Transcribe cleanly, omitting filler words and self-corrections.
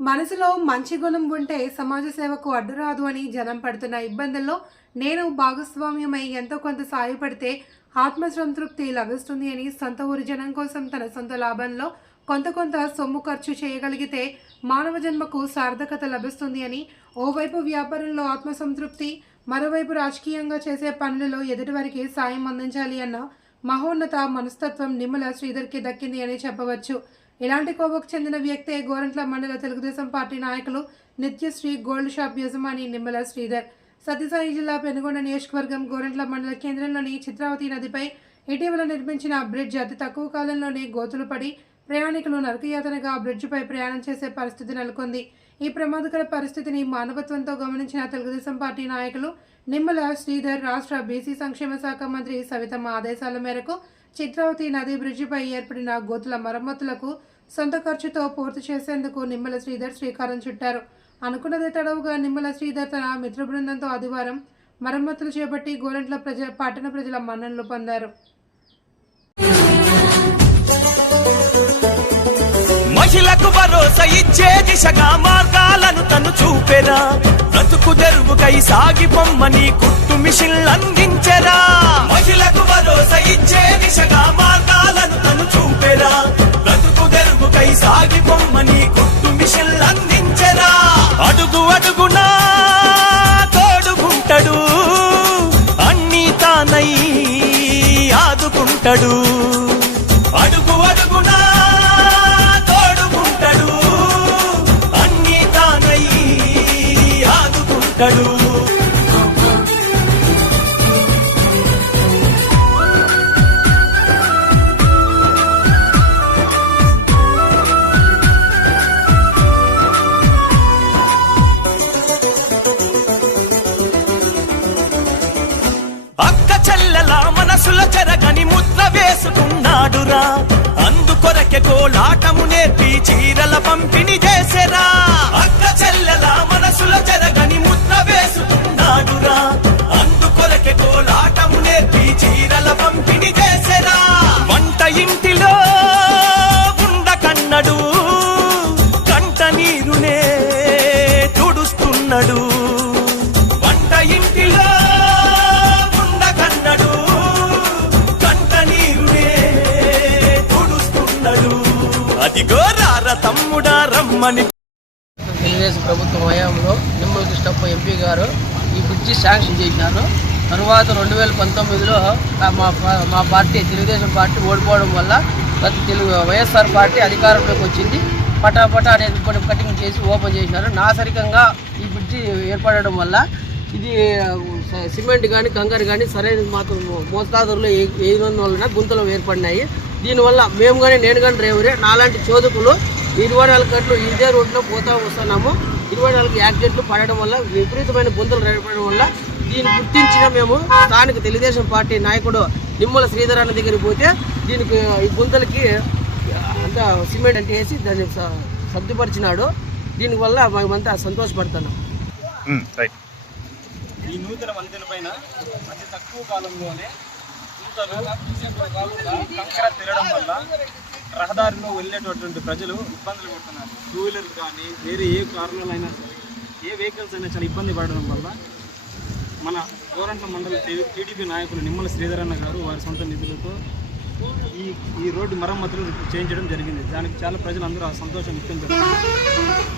మనసులో మంచి గుణం ఉంటే సమాజ సేవకు అడ్డురాదు అని జనం పడుతున్న ఇబ్బందుల్లో నేను భాగస్వామ్యమై ఎంతో కొంత సాయపడితే ఆత్మసంతృప్తి లభిస్తుంది అని సొంత ఊరి జనం కోసం తన సొంత లాభంలో కొంత సొమ్ము ఖర్చు చేయగలిగితే మానవ జన్మకు సార్థకత లభిస్తుంది అని ఓవైపు వ్యాపారంలో ఆత్మసంతృప్తి, మరోవైపు రాజకీయంగా చేసే పనులలో ఎదుటివారికి సాయం అందించాలి అన్న మహోన్నత మనస్తత్వం నిమ్మల శ్రీధర్కి దక్కింది అని చెప్పవచ్చు. ఇలాంటి కోవకు చెందిన వ్యక్తే గోరంట్ల మండల తెలుగుదేశం పార్టీ నాయకులు నిత్యశ్రీ గోల్డ్ షాప్ యజమాని నిమ్మల శ్రీధర్. సత్యసాయి జిల్లా పెనుగొండ నియోజకవర్గం గోరంట్ల మండల కేంద్రంలోని చిత్రావతి నదిపై ఇటీవల నిర్మించిన బ్రిడ్జ్ అతి తక్కువ కాలంలోనే గోతులు పడి ప్రయాణికులు నరకయాతనగా బ్రిడ్జిపై ప్రయాణం చేసే పరిస్థితి నెలకొంది. ఈ ప్రమాదకర పరిస్థితిని మానవత్వంతో గమనించిన తెలుగుదేశం పార్టీ నాయకులు నిమ్మల శ్రీధర్ రాష్ట్ర బీసీ సంక్షేమ శాఖ మంత్రి సవితమ్మ ఆదేశాల మేరకు చిత్రావతి నది బ్రిడ్జిపై ఏర్పడిన గోతుల మరమ్మతులకు సొంత ఖర్చుతో పూర్తి చేసేందుకు నిమ్మల శ్రీధర్ శ్రీకారం చుట్టారు. అనుకున్నదే తడవుగా నిమ్మల శ్రీధర్ తన మిత్ర బృందంతో ఆదివారం మరమ్మతులు చేపట్టి గోరంట్ల పట్టణ ప్రజల మన్ననలు పొందారు. మహిళకు భరోసా ఇచ్చే దిశగా మార్గాలను తను చూపెరా, బ్రతుకు తెరువుకై సాగి పొమ్మని కుట్టు మిషన్లు అందించెరా. మహిళకు భరోసా ఇచ్చే దిశగా మార్గాలను తను చూపెరా, బ్రతుకు తెరువుకై సాగి పొమ్మని కుట్టు మిషన్లు అందించెరా. అడుగు అడుగునా తోడుకుంటాడు, అన్నీ తానై ఆదుకుంటాడు. అడుగు అడుగునా అక్క చెల్లెల మనసుల చెరగని ముద్ర వేసుకున్నాడురా, అందుకొరకే కోలాటము నేర్పి చీరల పంపిణీ చేసేరా. అక్క చెల్లెల మనసుల చెరగని ముద్ర వేసుకున్నాడురా, అందుకొరకే కోలాటము నేర్పి చీరల పంపిణీ చేసేరా. వంట ఇంటిలో ఉండకన్నడు, కంట నీరునే తుడుస్తున్నాడు. వంట ఇంటిలో ఉండకన్నడు, కంట నీరునే తుడుస్తున్నాడు. అదిగో రార తమ్ముడా రమ్మని. తెలుగుదేశం ప్రభుత్వం హయాంలో నిమ్మల కృష్ణప్ప ఎంపీ గారు ఈ బ్రిడ్జి శాంక్షన్ చేసినారు. తరువాత 2019లో మా పార్టీ తెలుగుదేశం పార్టీ ఓడిపోవడం వల్ల వైఎస్ఆర్ పార్టీ అధికారంలోకి వచ్చింది. పటాపట అనేది కొన్ని కటింగ్ చేసి ఓపెన్ చేసినారు. నాసరికంగా ఈ బ్రిడ్జి ఏర్పడడం వల్ల ఇది సిమెంట్ కానీ కంకర కానీ సరైన మాత్రం మోతాదులో వేయడం వలన గుంతలు ఏర్పడినాయి. దీనివల్ల మేము కానీ నేను కానీ డ్రైవరే నాలాంటి చోదకులు 24 గంటలు ఇదే రోడ్లో పోతా వస్తున్నాము. 24 యాక్సిడెంట్లు పడడం వల్ల విపరీతమైన గుంతలు ఏర్పడడం వల్ల దీన్ని గుర్తించిన మేము స్థానిక తెలుగుదేశం పార్టీ నాయకుడు నిమ్మల శ్రీధర్ అన్న దగ్గరికి పోతే దీనికి ఈ గుంతలకి అంతా సిమెంట్ అంటే వేసి దాన్ని సర్దుపరిచినాడు. దీనివల్ల మేమంతా సంతోషపడుతున్నాం. ఈ నూతన వంతెన పైన అతి తక్కువ కాలంలోనే కంకర తిరగడం వల్ల రహదారిలో వెళ్ళేటటువంటి ప్రజలు ఇబ్బందులు పడుతున్నారు. టూ వీలర్ కానీ వేరే ఏ కారణాలైనా సరే ఏ వెహికల్స్ అయినా చాలా ఇబ్బంది పడడం వల్ల మన గోరంట్ల మండల టీడీపీ నాయకులు నిమ్మల శ్రీధర్ అన్న గారు వారి సొంత నిధులతో ఈ రోడ్డు మరమ్మతులు చేయించడం జరిగింది. దానికి చాలా ప్రజలు అందరూ సంతోషం వ్యక్తం చేస్తున్నారు.